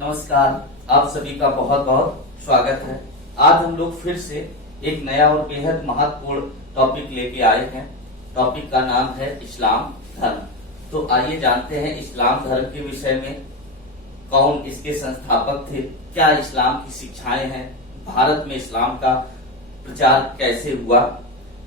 नमस्कार, आप सभी का बहुत बहुत स्वागत है। आज हम लोग फिर से एक नया और बेहद महत्वपूर्ण टॉपिक लेके आए हैं। टॉपिक का नाम है इस्लाम धर्म। तो आइए जानते हैं इस्लाम धर्म के विषय में, कौन इसके संस्थापक थे, क्या इस्लाम की शिक्षाएं हैं, भारत में इस्लाम का प्रचार कैसे हुआ,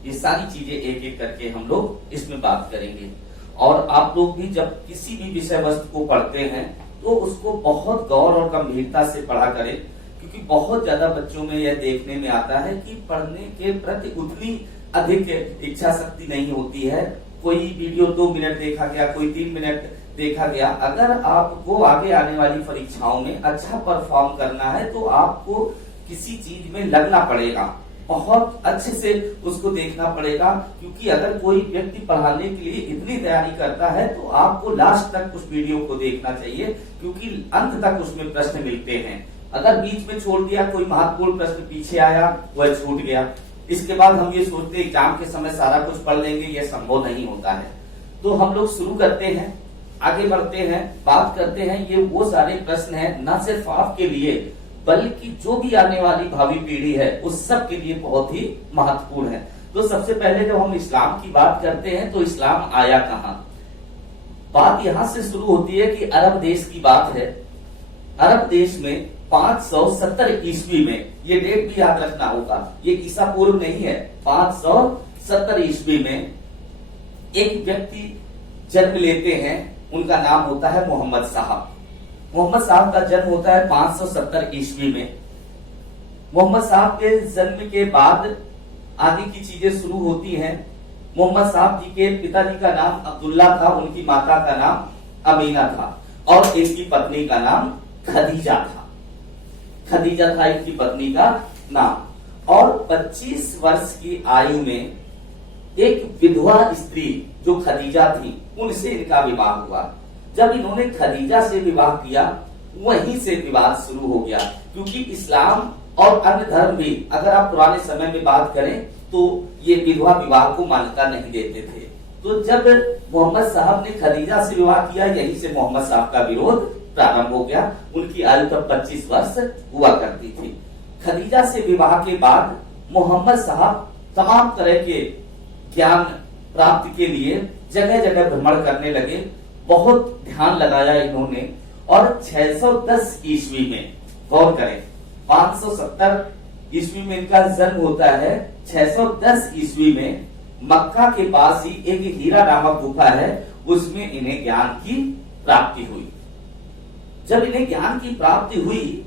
ये सारी चीजें एक एक करके हम लोग इसमें बात करेंगे। और आप लोग भी जब किसी भी विषय वस्तु को पढ़ते हैं तो उसको बहुत गौर और गंभीरता से पढ़ा करें, क्योंकि बहुत ज्यादा बच्चों में यह देखने में आता है कि पढ़ने के प्रति उतनी अधिक इच्छा शक्ति नहीं होती है। कोई वीडियो 2 मिनट देखा गया, कोई 3 मिनट देखा गया। अगर आपको आगे आने वाली परीक्षाओं में अच्छा परफॉर्म करना है तो आपको किसी चीज में लगना पड़ेगा, बहुत अच्छे से उसको देखना पड़ेगा। क्योंकि अगर कोई व्यक्ति पढ़ाने के लिए इतनी तैयारी करता है तो आपको लास्ट तक उस वीडियो को देखना चाहिए, क्योंकि अंत तक उसमें प्रश्न मिलते हैं। अगर बीच में छोड़ दिया, कोई महत्वपूर्ण प्रश्न पीछे आया, वह छूट गया, इसके बाद हम ये सोचते एग्जाम के समय सारा कुछ पढ़ लेंगे, यह संभव नहीं होता है। तो हम लोग शुरू करते हैं, आगे बढ़ते हैं, बात करते हैं। ये वो सारे प्रश्न है न सिर्फ आपके लिए बल्कि जो भी आने वाली भावी पीढ़ी है उस सब के लिए बहुत ही महत्वपूर्ण है। तो सबसे पहले जब हम इस्लाम की बात करते हैं तो इस्लाम आया कहाँ? बात यहां से शुरू होती है कि अरब देश की बात है। अरब देश में 570 ईस्वी में, ये डेट भी याद रखना होगा, ये ईसा पूर्व नहीं है, 570 ईस्वी में एक व्यक्ति जन्म लेते हैं। उनका नाम होता है मोहम्मद साहब। मोहम्मद साहब का जन्म होता है 570 ईस्वी में। मोहम्मद साहब के जन्म के बाद आगे की चीजें शुरू होती हैं। मोहम्मद साहब जी के पिताजी का नाम अब्दुल्ला था, उनकी माता का नाम अमीना था और इनकी पत्नी का नाम खदीजा था। खदीजा था इनकी पत्नी का नाम। और 25 वर्ष की आयु में एक विधवा स्त्री जो खदीजा थी, उनसे इनका विवाह हुआ। जब इन्होंने खदीजा से विवाह किया, वहीं से विवाद शुरू हो गया। क्योंकि इस्लाम और अन्य धर्म भी, अगर आप पुराने समय में बात करें तो ये विधवा विवाह को मान्यता नहीं देते थे। तो जब मोहम्मद साहब ने खदीजा से विवाह किया, यहीं से मोहम्मद साहब का विरोध प्रारंभ हो गया। उनकी आयु तब 25 वर्ष हुआ करती थी। खदीजा से विवाह के बाद मोहम्मद साहब तमाम तरह के ज्ञान प्राप्ति के लिए जगह जगह भ्रमण करने लगे। बहुत ध्यान लगाया इन्होंने और 610 ईस्वी में, गौर करें, 570 ईस्वी में इनका जन्म होता है। 610 ईस्वी में मक्का के पास ही एक हीरा नामक गुफा है, उसमें इन्हें ज्ञान की प्राप्ति हुई। जब इन्हें ज्ञान की प्राप्ति हुई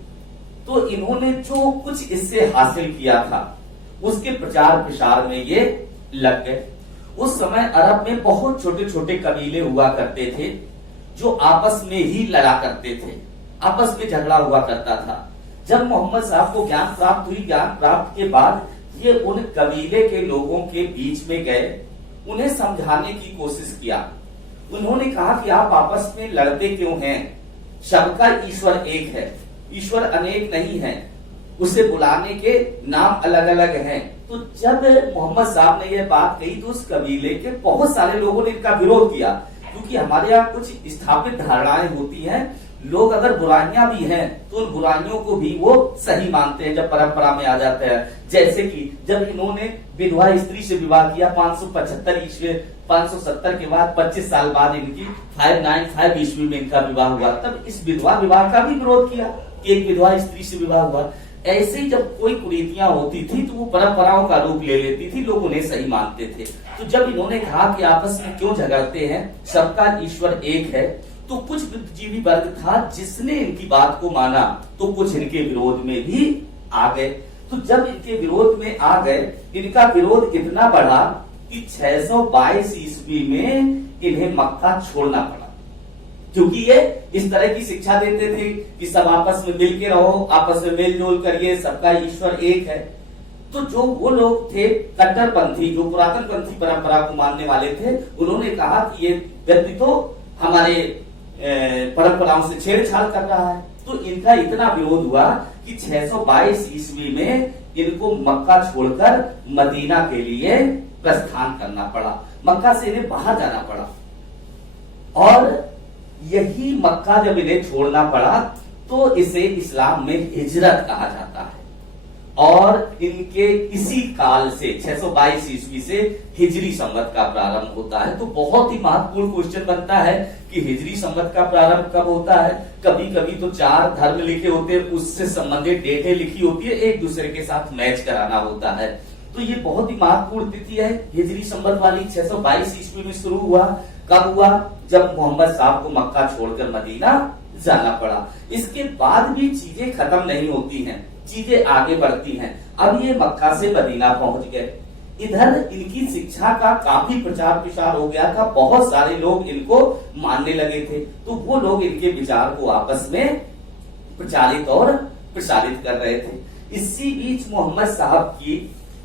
तो इन्होंने जो कुछ इससे हासिल किया था उसके प्रचार प्रसार में ये लग गए। उस समय अरब में बहुत छोटे छोटे कबीले हुआ करते थे जो आपस में ही लड़ा करते थे, आपस में झगड़ा हुआ करता था। जब मोहम्मद साहब को ज्ञान प्राप्त हुई, ज्ञान प्राप्त के बाद ये उन कबीले के लोगों के बीच में गए, उन्हें समझाने की कोशिश किया। उन्होंने कहा कि आप आपस में लड़ते क्यों हैं? सबका ईश्वर एक है, ईश्वर अनेक नहीं है, उसे बुलाने के नाम अलग अलग हैं। तो जब मोहम्मद साहब ने यह बात कही तो उस कबीले के बहुत सारे लोगों ने इनका विरोध किया। क्योंकि हमारे यहाँ कुछ स्थापित धारणाएं होती हैं, लोग अगर बुराइयां भी हैं तो उन बुराइयों को भी वो सही मानते हैं जब परंपरा में आ जाता है। जैसे कि जब इन्होंने विधवा स्त्री से विवाह किया 575 ईस्वी, 570 के बाद 25 साल बाद इनकी 595 ईस्वी में इनका विवाह हुआ, तब इस विधवा विवाह का भी विरोध किया कि एक विधवा स्त्री से विवाह हुआ। ऐसे ही जब कोई कुरीतियां होती थी तो वो परंपराओं का रूप ले लेती थी, लोग उन्हें सही मानते थे। तो जब इन्होंने कहा कि आपस में क्यों झगड़ते हैं, सबका ईश्वर एक है, तो कुछ बुद्धिजीवी वर्ग था जिसने इनकी बात को माना, तो कुछ इनके विरोध में भी आ गए। तो जब इनके विरोध में आ गए, इनका विरोध इतना बढ़ा कि 622 ईस्वी में इन्हें मक्का छोड़ना पड़ा। क्योंकि ये इस तरह की शिक्षा देते थे कि सब आपस में मिल के रहो, आपस में मेल जोल करिए, सबका ईश्वर एक है। तो जो वो लोग थे कट्टरपंथी, जो पुरातन पंथी परंपरा को मानने वाले थे, उन्होंने कहा कि ये व्यक्ति तो हमारे परंपराओं से छेड़छाड़ कर रहा है। तो इनका इतना विरोध हुआ कि 622 ईस्वी में इनको मक्का छोड़कर मदीना के लिए प्रस्थान करना पड़ा। मक्का से इन्हें बाहर जाना पड़ा। और यही मक्का जब इन्हें छोड़ना पड़ा तो इसे इस्लाम में हिजरत कहा जाता है। और इनके इसी काल से 622 ईस्वी से हिजरी संवत का प्रारंभ होता है। तो बहुत ही महत्वपूर्ण क्वेश्चन बनता है कि हिजरी संवत का प्रारंभ कब होता है। कभी कभी तो 4 धर्म लिखे होते हैं, उससे संबंधित डेटें लिखी होती है, एक दूसरे के साथ मैच कराना होता है। तो ये बहुत ही महत्वपूर्ण तिथि है। हिजरी संवत वाली 622 ईस्वी में शुरू हुआ। कब हुआ? जब मोहम्मद साहब को मक्का छोड़कर मदीना जाना पड़ा। इसके बाद भी चीजें खत्म नहीं होती हैं, चीजें आगे बढ़ती हैं। अब ये मक्का से मदीना पहुंच गए। इधर इनकी शिक्षा का काफी प्रचार प्रसार हो गया था, बहुत सारे लोग इनको मानने लगे थे। तो वो लोग इनके विचार को आपस में प्रचारित और प्रसारित कर रहे थे। इसी बीच मोहम्मद साहब की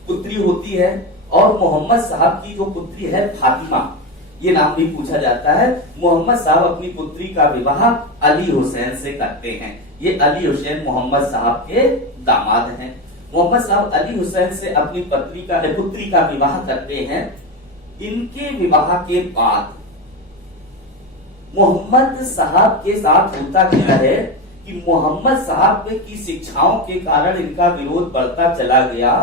पुत्री होती है, और मोहम्मद साहब की जो पुत्री है फातिमा, ये नाम भी पूछा जाता है। मोहम्मद साहब अपनी पुत्री का विवाह अली हुसैन से करते हैं। ये अली हुसैन मोहम्मद साहब के दामाद हैं। मोहम्मद साहब अली हुसैन से अपनी पुत्री का विवाह करते हैं। इनके विवाह के बाद मोहम्मद साहब के साथ होता क्या है कि मोहम्मद साहब की शिक्षाओं के कारण इनका विरोध बढ़ता चला गया,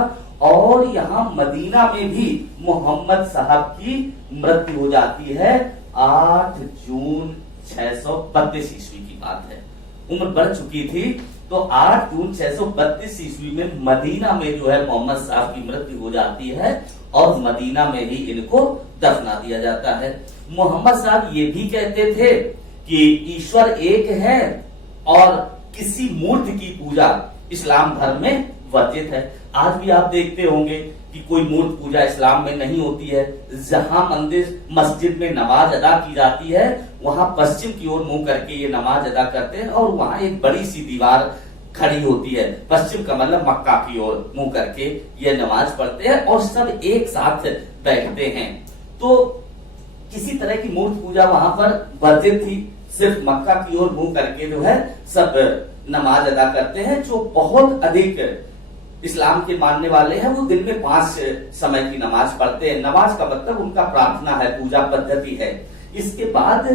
और यहाँ मदीना में भी मोहम्मद साहब की मृत्यु हो जाती है। 8 जून 632 ईस्वी की बात है। उम्र बढ़ चुकी थी, तो 8 जून 632 ईस्वी में मदीना में जो है मोहम्मद साहब की मृत्यु हो जाती है, और मदीना में ही इनको दफना दिया जाता है। मोहम्मद साहब ये भी कहते थे कि ईश्वर एक है, और किसी मूर्ति की पूजा इस्लाम धर्म में वर्जित है। आज भी आप देखते होंगे कि कोई मूर्ति पूजा इस्लाम में नहीं होती है। जहां मस्जिद में नमाज अदा की जाती है, वहां पश्चिम की ओर मुंह करके ये नमाज अदा करते हैं, और वहां एक बड़ी सी दीवार खड़ी होती है। पश्चिम का मतलब मक्का की ओर मुंह करके ये नमाज पढ़ते हैं, और सब एक साथ बैठते हैं। तो किसी तरह की मूर्ति पूजा वहां पर वर्जित थी। सिर्फ मक्का की ओर मुंह करके जो है सब नमाज अदा करते हैं। जो बहुत अधिक इस्लाम के मानने वाले हैं, वो दिन में 5 समय की नमाज पढ़ते हैं। नमाज का मतलब उनका प्रार्थना है, पूजा पद्धति है। इसके बाद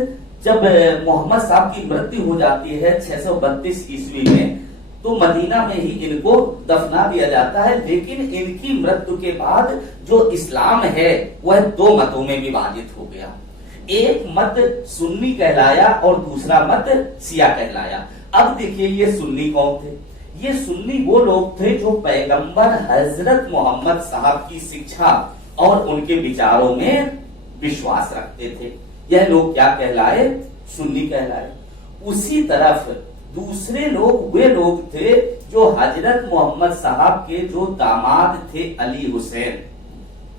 जब मोहम्मद साहब की मृत्यु हो जाती है 632 ईस्वी में, तो मदीना में ही इनको दफना दिया जाता है। लेकिन इनकी मृत्यु के बाद जो इस्लाम है वह 2 मतों में विभाजित हो गया। एक मत सुन्नी कहलाया और दूसरा मत शिया कहलाया। अब देखिए ये सुन्नी कौन थे? ये सुन्नी वो लोग थे जो पैगंबर हजरत मोहम्मद साहब की शिक्षा और उनके विचारों में विश्वास रखते थे। यह लोग क्या कहलाए? सुन्नी कहलाए। उसी तरफ दूसरे लोग वे लोग थे जो हजरत मोहम्मद साहब के जो दामाद थे अली हुसैन,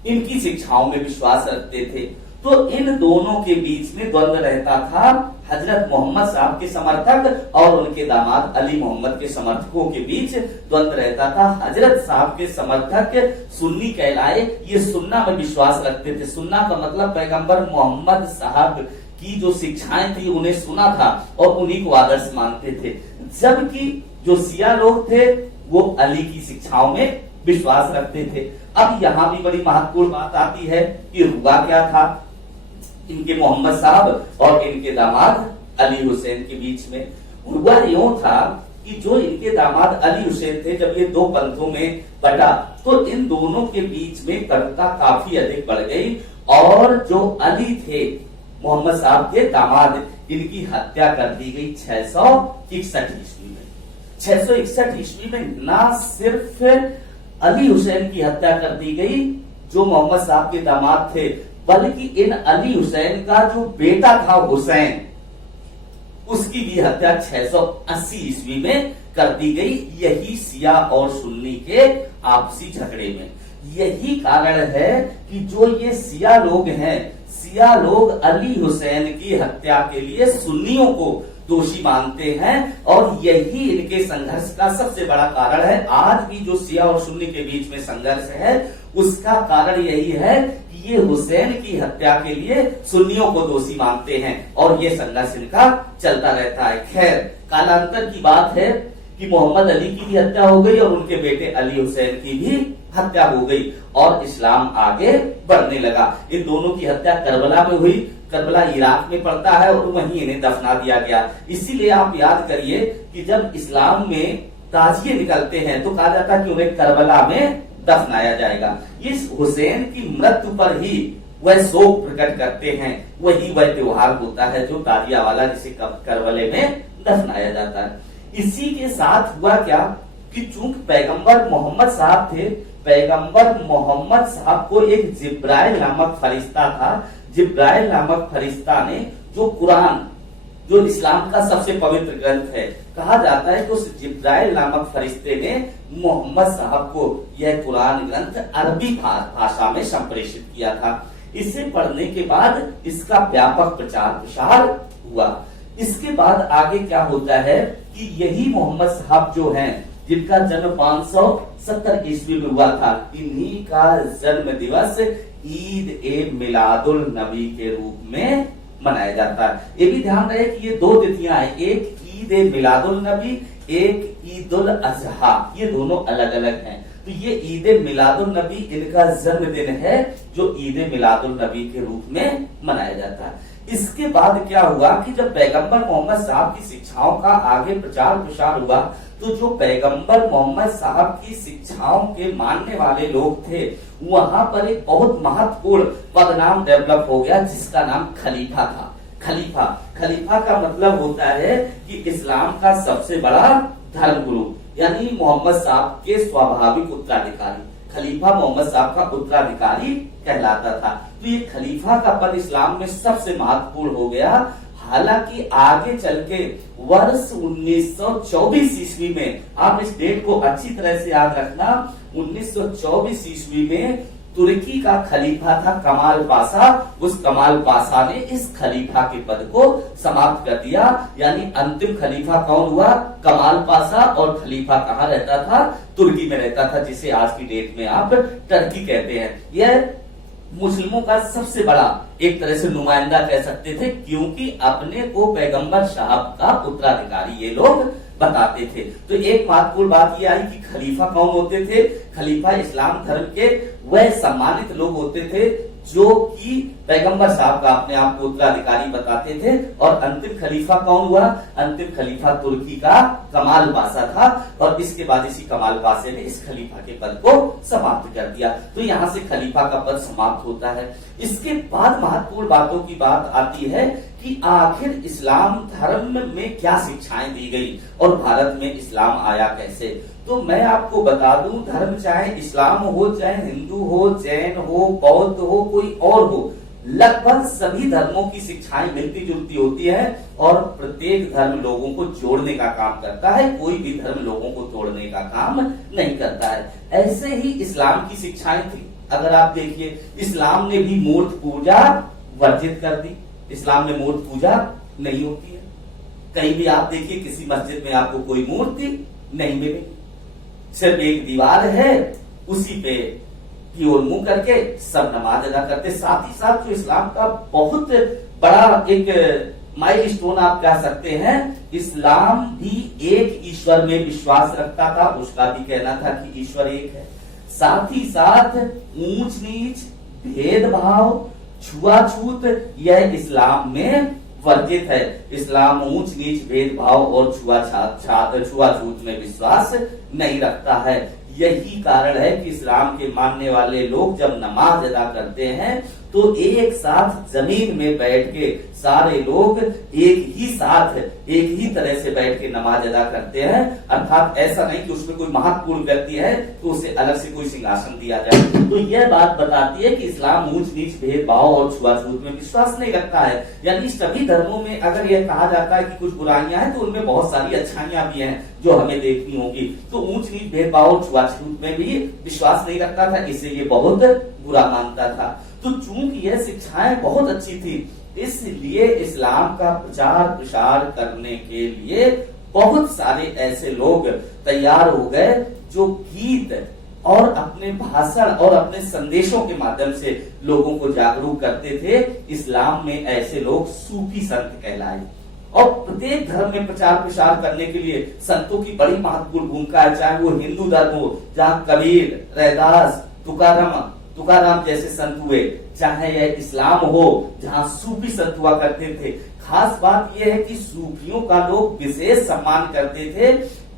इनकी शिक्षाओं में विश्वास रखते थे। तो इन दोनों के बीच में द्वंद्व रहता था। हजरत मोहम्मद साहब के समर्थक और उनके दामाद अली मोहम्मद के समर्थकों के बीच द्वंद्व रहता था। हजरत साहब के समर्थक सुन्नी कहलाए, ये सुन्ना में विश्वास रखते थे। सुन्ना का मतलब पैगंबर मोहम्मद साहब की जो शिक्षाएं थी उन्हें सुना था और उन्हीं को आदर्श मानते थे। जबकि जो शिया लोग थे वो अली की शिक्षाओं में विश्वास रखते थे। अब यहाँ भी बड़ी महत्वपूर्ण बात आती है कि हुआ क्या था इनके मोहम्मद साहब और इनके दामाद अली हुसैन के बीच में। हुआ यूं था कि जो इनके दामाद अली हुसैन थे, जब ये 2 पंथों में बटा तो इन दोनों के बीच में कटुता काफी अधिक बढ़ गई, और जो अली थे मोहम्मद साहब के दामाद, इनकी हत्या कर दी गई 661 ईस्वी में। 661 ईस्वी में ना सिर्फ अली हुसैन की हत्या कर दी गई जो मोहम्मद साहब के दामाद थे, बल्कि इन अली हुसैन का जो बेटा था हुसैन, उसकी भी हत्या 680 ईस्वी में कर दी गई। यही शिया और सुन्नी के आपसी झगड़े में। यही कारण है कि जो ये शिया लोग हैं, शिया लोग अली हुसैन की हत्या के लिए सुन्नियों को दोषी मानते हैं, और यही इनके संघर्ष का सबसे बड़ा कारण है। आज भी जो शिया और सुन्नी के बीच में संघर्ष है, उसका कारण यही है कि ये हुसैन की हत्या के लिए सुन्नियों को दोषी मानते हैं, और ये संघर्ष इनका चलता रहता है। खैर, कालांतर की बात है कि मोहम्मद अली की भी हत्या हो गई और उनके बेटे अली हुसैन की भी हत्या हो गई और इस्लाम आगे बढ़ने लगा। इन दोनों की हत्या करबला में हुई। करबला इराक में पड़ता है और वहीं इन्हें दफना दिया गया। इसीलिए आप याद करिए कि जब इस्लाम में ताजिए निकलते हैं तो कहा जाता है कि उन्हें करबला में दफनाया जाएगा। इस हुसैन की मृत्यु पर ही वह शोक प्रकट करते हैं, वही वह त्योहार होता है जो ताजिया वाला, जिसे करबले में दफनाया जाता है। इसी के साथ हुआ क्या कि चूंकि पैगंबर मोहम्मद साहब थे, पैगंबर मोहम्मद साहब को एक जिब्राइल नामक फरिश्ता था। जिब्राइल नामक फरिश्ता ने जो कुरान, जो इस्लाम का सबसे पवित्र ग्रंथ है, कहा जाता है कि उस जिब्राइल नामक फरिश्ते ने मोहम्मद साहब को यह कुरान ग्रंथ अरबी भाषा में संप्रेषित किया था। इसे पढ़ने के बाद इसका व्यापक प्रचार प्रसार हुआ। इसके बाद आगे क्या होता है कि यही मोहम्मद साहब जो हैं, जिनका जन्म 570 ईस्वी में हुआ था, इन्हीं का जन्म दिवस ईद ए मिलादुल नबी के रूप में मनाया जाता है। ये भी ध्यान रहे कि ये दो तिथियां हैं, एक ईद ए मिलादुल नबी, एक ईदुल अजहा, ये दोनों अलग अलग हैं। तो ये ईद ए मिलादुल नबी इनका जन्मदिन है जो ईद ए मिलादुल नबी के रूप में मनाया जाता है। इसके बाद क्या हुआ कि जब पैगंबर मोहम्मद साहब की शिक्षाओं का आगे प्रचार प्रसार हुआ तो जो पैगंबर मोहम्मद साहब की शिक्षाओं के मानने वाले लोग थे, वहां पर एक बहुत महत्वपूर्ण पदनाम डेवलप हो गया जिसका नाम खलीफा था। खलीफा, खलीफा का मतलब होता है कि इस्लाम का सबसे बड़ा धर्मगुरु, यानी मोहम्मद साहब के स्वाभाविक उत्तराधिकारी। खलीफा मोहम्मद साहब का उत्तराधिकारी कहलाता था। तो ये खलीफा का पद इस्लाम में सबसे महत्वपूर्ण हो गया। हालांकि आगे चल के वर्ष 1924 ईस्वी में, आप इस डेट को अच्छी तरह से याद रखना, 1924 ईस्वी में तुर्की का खलीफा था कमाल पाशा। उस कमाल पाशा ने इस खलीफा के पद को समाप्त कर दिया। यानी अंतिम खलीफा कौन हुआ? कमाल पाशा। और खलीफा कहाँ रहता था? तुर्की में रहता था, जिसे आज की डेट में आप टर्की कहते हैं। यह मुस्लिमों का सबसे बड़ा एक तरह से नुमाइंदा कह सकते थे, क्योंकि अपने को पैगंबर साहब का उत्तराधिकारी ये लोग बताते थे। तो एक महत्वपूर्ण बात यह आई कि खलीफा कौन होते थे? खलीफा इस्लाम धर्म के वह सम्मानित लोग होते थे जो कि पैगंबर साहब का अपने आप को उत्तराधिकारी बताते थे। और अंतिम खलीफा कौन हुआ? अंतिम खलीफा तुर्की का कमाल पाशा था। और इसके बाद इसी कमाल पाशे ने इस खलीफा के पद को समाप्त कर दिया। तो यहाँ से खलीफा का पद समाप्त होता है। इसके बाद महत्वपूर्ण बातों की बात आती है कि आखिर इस्लाम धर्म में क्या शिक्षाएं दी गई और भारत में इस्लाम आया कैसे। तो मैं आपको बता दूं, धर्म चाहे इस्लाम हो, चाहे हिंदू हो, जैन हो, बौद्ध हो, कोई और हो, लगभग सभी धर्मों की शिक्षाएं मिलती जुलती होती है और प्रत्येक धर्म लोगों को जोड़ने का काम करता है। कोई भी धर्म लोगों को तोड़ने का काम नहीं करता है। ऐसे ही इस्लाम की शिक्षाएं थी। अगर आप देखिए, इस्लाम ने भी मूर्ति पूजा वर्जित कर दी। इस्लाम में मूर्ति पूजा नहीं होती है। कहीं भी आप देखिए, किसी मस्जिद में आपको कोई मूर्ति नहीं मिलेगी, सिर्फ एक दीवार है, उसी पे की ओर मुंह करके सब नमाज अदा करते। साथ ही साथ जो इस्लाम का बहुत बड़ा एक माइलस्टोन आप कह सकते हैं, इस्लाम भी एक ईश्वर में विश्वास रखता था। उसका भी कहना था कि ईश्वर एक है। साथ ही साथ ऊंच नीच, भेदभाव, छुआछूत, यह इस्लाम में वर्जित है। इस्लाम ऊंच नीच, भेदभाव और छुआछूत में विश्वास नहीं रखता है। यही कारण है कि इस्लाम के मानने वाले लोग जब नमाज अदा करते हैं तो एक साथ जमीन में बैठ के सारे लोग एक ही साथ एक ही तरह से बैठ के नमाज अदा करते हैं। अर्थात ऐसा नहीं कि उसमें कोई महत्वपूर्ण व्यक्ति है तो उसे अलग से कोई सिंहासन दिया जाए। तो यह बात बताती है कि इस्लाम ऊंच नीच, भेदभाव और छुआछूत में विश्वास नहीं रखता है। यानी सभी धर्मों में अगर यह कहा जाता है कि कुछ बुराइयां हैं तो उनमें बहुत सारी अच्छाइयां भी हैं जो हमें देखनी होगी। तो ऊंच नीच, भेदभाव और छुआछूत में भी विश्वास नहीं रखता था, इसे ये बहुत बुरा मानता था। तो चूंकि यह शिक्षाएं बहुत अच्छी थी, इसलिए इस्लाम का प्रचार प्रसार करने के लिए बहुत सारे ऐसे लोग तैयार हो गए जो गीत और अपने भाषण और अपने संदेशों के माध्यम से लोगों को जागरूक करते थे। इस्लाम में ऐसे लोग सूफी संत कहलाए। और प्रत्येक धर्म में प्रचार प्रसार करने के लिए संतों की बड़ी महत्वपूर्ण भूमिका है, चाहे वो हिंदू धर्म हो जहाँ कबीर, रैदास, तुकाराम जैसे संत हुए, चाहे यह इस्लाम हो जहाँ सूफी संत हुआ करते थे। खास बात यह है कि सूफियों का लोग विशेष सम्मान करते थे,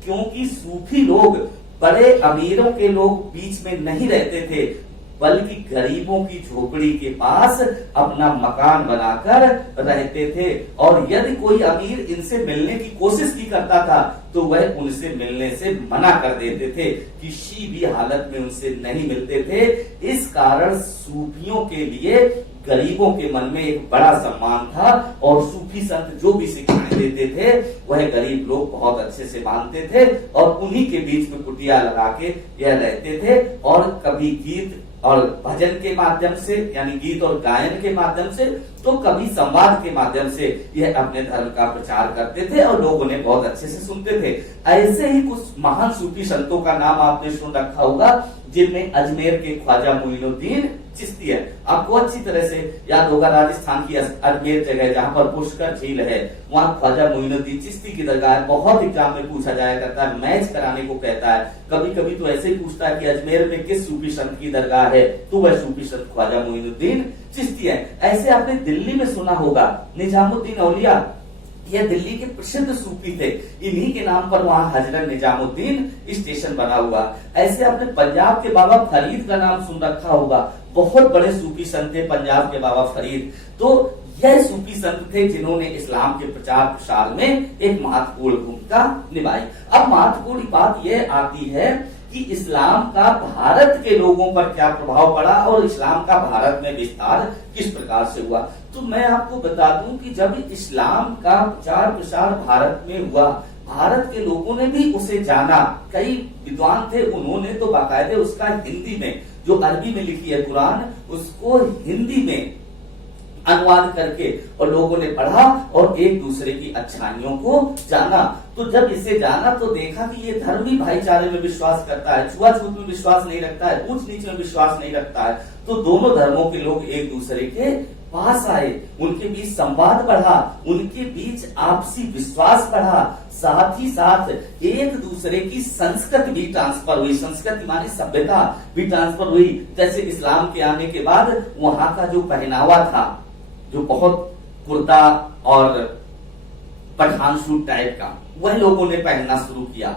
क्योंकि सूफी लोग बड़े अमीरों के लोग बीच में नहीं रहते थे, बल्कि गरीबों की झोपड़ी के पास अपना मकान बनाकर रहते थे। और यदि कोई अमीर इनसे मिलने की कोशिश भी करता था तो वह उनसे मिलने से मना कर देते थे, किसी भी हालत में उनसे नहीं मिलते थे। इस कारण सूफियों के लिए गरीबों के मन में एक बड़ा सम्मान था, और सूफी संत जो भी शिक्षाएं देते थे वह गरीब लोग बहुत अच्छे से मानते थे, और उन्हीं के बीच में कुटिया लगा के यह रहते थे। और कभी गीत और भजन के माध्यम से, यानी गीत और गायन के माध्यम से, तो कभी संवाद के माध्यम से यह अपने धर्म का प्रचार करते थे, और लोग उन्हें बहुत अच्छे से सुनते थे। ऐसे ही कुछ महान सूफी संतों का नाम आपने सुन रखा होगा, जिनमें अजमेर के ख्वाजा मोइनुद्दीन चिश्ती है। आपको अच्छी तरह से याद होगा, राजस्थान की अजमेर जगह जहाँ पर पुष्कर झील है, वहाँ ख्वाजा मोइनुद्दीन चिश्ती की दरगाह है। बहुत एग्जाम में पूछा जाया करता है, मैच कराने को कहता है, कभी कभी तो ऐसे ही पूछता है कि अजमेर में किस सूफी संत की दरगाह है, तो वह सूफी संत ख्वाजा मोइनुद्दीन चिश्ती है। ऐसे आपने दिल्ली में सुना होगा निजामुद्दीन औलिया, यह दिल्ली के प्रसिद्ध सूफी थे, इन्हीं के नाम पर वहाँ हजरत निजामुद्दीन स्टेशन बना हुआ। ऐसे आपने पंजाब के बाबा फरीद का नाम सुन रखा होगा, बहुत बड़े सूफी संत थे पंजाब के बाबा फरीद। तो यह सूफी संत थे जिन्होंने इस्लाम के प्रचार प्रसार में एक महत्वपूर्ण भूमिका निभाई। अब महत्वपूर्ण बात यह आती है कि इस्लाम का भारत के लोगों पर क्या प्रभाव पड़ा और इस्लाम का भारत में विस्तार किस प्रकार से हुआ। तो मैं आपको बता दूं कि जब इस्लाम का प्रचार प्रसार भारत में हुआ, भारत के लोगों ने भी उसे जाना। कई विद्वान थे, उन्होंने तो बाकायदे उसका हिंदी में, जो अरबी में लिखी है कुरान, उसको हिंदी में अनुवाद करके और लोगों ने पढ़ा और एक दूसरे की अच्छाइयों को जाना। तो जब इसे जाना तो देखा कि ये धर्म भी भाईचारे में विश्वास करता है, छुआछूत में विश्वास नहीं रखता है, ऊंच नीच में विश्वास नहीं रखता है। तो दोनों धर्मों के लोग एक दूसरे के पास आए, उनके बीच संवाद बढ़ा, उनके बीच आपसी विश्वास बढ़ा, साथ ही साथ एक दूसरे की संस्कृति भी ट्रांसफर हुई। संस्कृति माने सभ्यता भी ट्रांसफर हुई। जैसे इस्लाम के आने के बाद वहां का जो पहनावा था, जो बहुत कुर्ता और पठान सूट टाइप का, वह लोगों ने पहनना शुरू किया।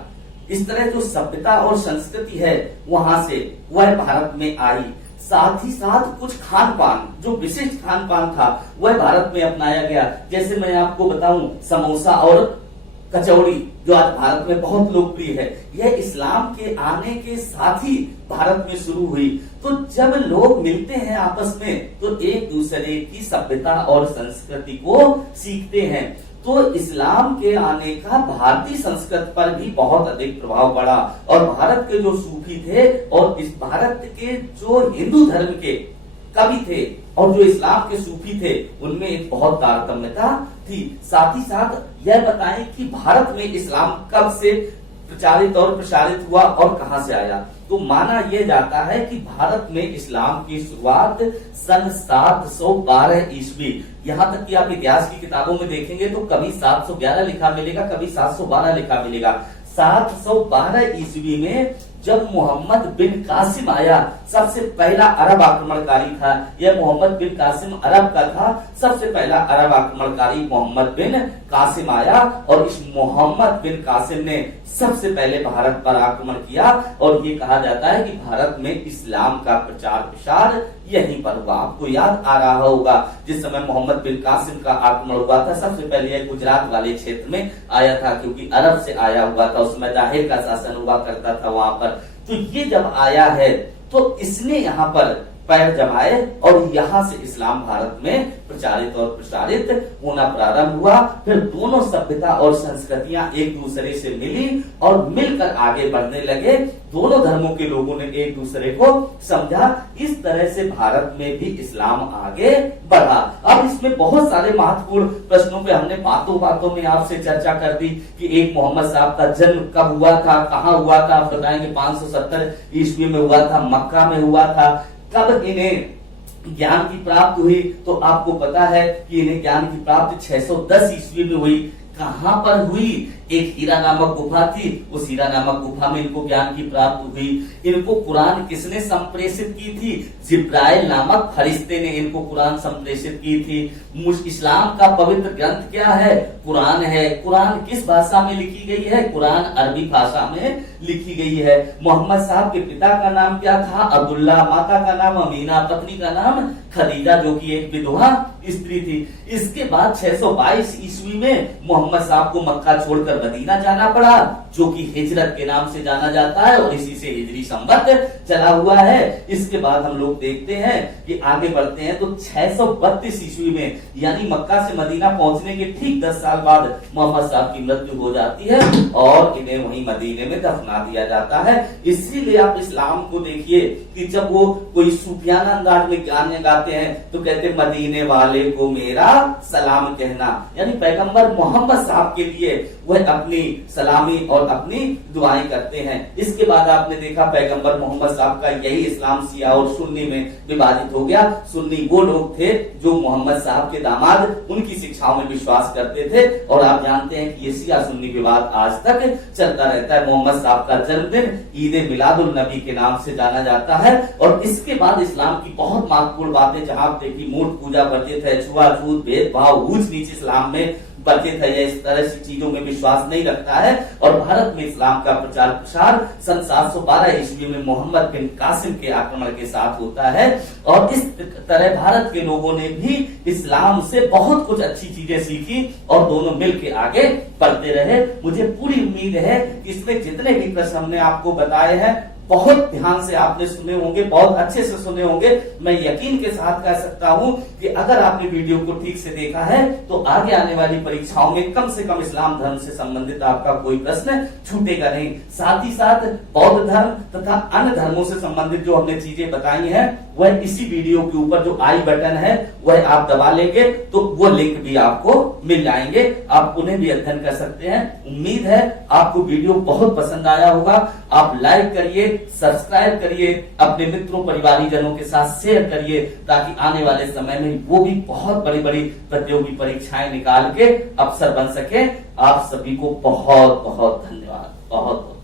इस तरह जो सभ्यता और संस्कृति है वहां से वह भारत में आई। साथ ही साथ कुछ खान पान, जो विशिष्ट खान पान था, वह भारत में अपनाया गया। जैसे मैं आपको बताऊं, समोसा और कचौड़ी जो आज भारत में बहुत लोकप्रिय है, यह इस्लाम के आने के साथ ही भारत में शुरू हुई। तो जब लोग मिलते हैं आपस में तो एक दूसरे की सभ्यता और संस्कृति को सीखते हैं। तो इस्लाम के आने का भारतीय संस्कृति पर भी बहुत अधिक प्रभाव पड़ा, और भारत के जो सूफी थे और इस भारत के जो हिंदू धर्म के कवि थे और जो इस्लाम के सूफी थे, उनमें एक बहुत तारतम्यता थी। साथ ही साथ यह बताएं कि भारत में इस्लाम कब से प्रचारित और प्रसारित हुआ और कहां से आया। तो माना यह जाता है कि भारत में इस्लाम की शुरुआत सन 712 ईस्वी, यहाँ तक कि आप इतिहास की किताबों में देखेंगे तो कभी 711 लिखा मिलेगा, कभी 712 लिखा मिलेगा। 712 ईस्वी में जब मोहम्मद बिन कासिम आया, सबसे पहला अरब आक्रमणकारी था। यह मोहम्मद बिन कासिम अरब का था, सबसे पहला अरब आक्रमणकारी मोहम्मद बिन कासिम आया, और इस मोहम्मद बिन कासिम ने सबसे पहले भारत पर आक्रमण किया। और ये कहा जाता है कि भारत में इस्लाम का प्रचार प्रसार यहीं पर हुआ। आपको याद आ रहा होगा, जिस समय मोहम्मद बिन कासिम का आक्रमण हुआ था, सबसे पहले यह गुजरात वाले क्षेत्र में आया था, क्योंकि अरब से आया हुआ था, उसमें जाहिर का शासन हुआ करता था वहां पर। तो ये जब आया है तो इसने यहाँ पर पैर जमाए और यहाँ से इस्लाम भारत में प्रचारित और प्रसारित होना प्रारंभ हुआ। फिर दोनों सभ्यता और संस्कृतियां एक दूसरे से मिली और मिलकर आगे बढ़ने लगे। दोनों धर्मों के लोगों ने एक दूसरे को समझा। इस तरह से भारत में भी इस्लाम आगे बढ़ा। अब इसमें बहुत सारे महत्वपूर्ण प्रश्नों पे हमने बातों बातों में आपसे चर्चा कर दी कि एक मोहम्मद साहब का जन्म कब हुआ था, कहाँ हुआ था। आप बताएंगे 570 ईस्वी में हुआ था, मक्का में हुआ था। कब इन्हें ज्ञान की प्राप्ति हुई, तो आपको पता है कि इन्हें ज्ञान की प्राप्ति 610 ईस्वी में हुई। कहां पर हुई? एक हीरा नामक गुफा थी, उस हीरा नामक गुफा में इनको ज्ञान की प्राप्ति हुई। इनको कुरान किसने संप्रेषित की थी? जिब्राइल नामक फरिश्ते ने इनको कुरान संप्रेषित की थी। इस्लाम का पवित्र ग्रंथ क्या है? कुरान है। कुरान किस भाषा में लिखी गई है? कुरान अरबी भाषा में लिखी गई है। मोहम्मद साहब के पिता का नाम क्या था? अब्दुल्ला। माता का नाम अमीना, पत्नी का नाम खदीजा, जो कि एक विधवा स्त्री थी। इसके बाद 622 ईस्वी में मोहम्मद साहब को मक्का छोड़कर मदीना जाना पड़ा, जो कि हिजरत के नाम से जाना जाता है और इसी से हिजरी संवत चला हुआ है। इसके बाद हम लोग देखते हैं कि आगे बढ़ते हैं, तो 632 ईस्वी में यानी मक्का से मदीना पहुंचने के ठीक 10 साल बाद मोहम्मद साहब की मृत्यु हो जाती है और इन्हें वहीं मदीने में दफना दिया जाता है। इसीलिए आप इस्लाम को देखिए कि जब वो कोई सूफियाना अंदाज में गाने गाते हैं तो कहते मदीने वाले को मेरा सलाम कहना, यानी पैगंबर मोहम्मद साहब के लिए वह अपनी सलामी और अपनी दुआएं करते हैं। इसके बाद आपने देखा पैगंबर मोहम्मद साहब का यही इस्लाम शिया और सुन्नी में विभाजित हो गया। सुन्नी वो लोग थे जो मोहम्मद साहब के दामाद, उनकी शिक्षाओं में विश्वास करते थे और आप जानते हैं कि ये शिया सुन्नी विवाद आज तक चलता रहता है। मोहम्मद साहब का जन्मदिन ईद मिलादुल नबी के नाम से जाना जाता है। और इसके बाद इस्लाम की बहुत महत्वपूर्ण बातें, जहां आप देखिए मूर्त पूजा वर्जित है, छुआछूत, भेदभाव, ऊंच नीच इस्लाम में वर्जित है, इस तरह की चीजों में विश्वास नहीं रखता है। और भारत में इस्लाम का प्रचार प्रसार सन 712 ईस्वी में मोहम्मद बिन कासिम के आक्रमण के साथ होता है। और इस तरह भारत के लोगों ने भी इस्लाम से बहुत कुछ अच्छी चीजें सीखी और दोनों मिलकर आगे बढ़ते रहे। मुझे पूरी उम्मीद है कि इसमें जितने भी प्रश्न हमने आपको बताए हैं बहुत ध्यान से आपने सुने होंगे, बहुत अच्छे से सुने होंगे। मैं यकीन के साथ कह सकता हूं कि अगर आपने वीडियो को ठीक से देखा है तो आगे आने वाली परीक्षाओं में कम से कम इस्लाम धर्म से संबंधित आपका कोई प्रश्न छूटेगा नहीं। साथ ही साथ बौद्ध धर्म तथा अन्य धर्मों से संबंधित जो हमने चीजें बताई हैं वह इसी वीडियो के ऊपर जो आई बटन है वह आप दबा लेंगे तो वो लिंक भी आपको मिल जाएंगे, आप उन्हें भी अध्ययन कर सकते हैं। उम्मीद है आपको वीडियो बहुत पसंद आया होगा। आप लाइक करिए, सब्सक्राइब करिए, अपने मित्रों परिवारीजनों के साथ शेयर करिए, ताकि आने वाले समय में वो भी बहुत बड़ी बड़ी प्रतियोगी परीक्षाएं निकाल के अफसर बन सके। आप सभी को बहुत बहुत धन्यवाद। बहुत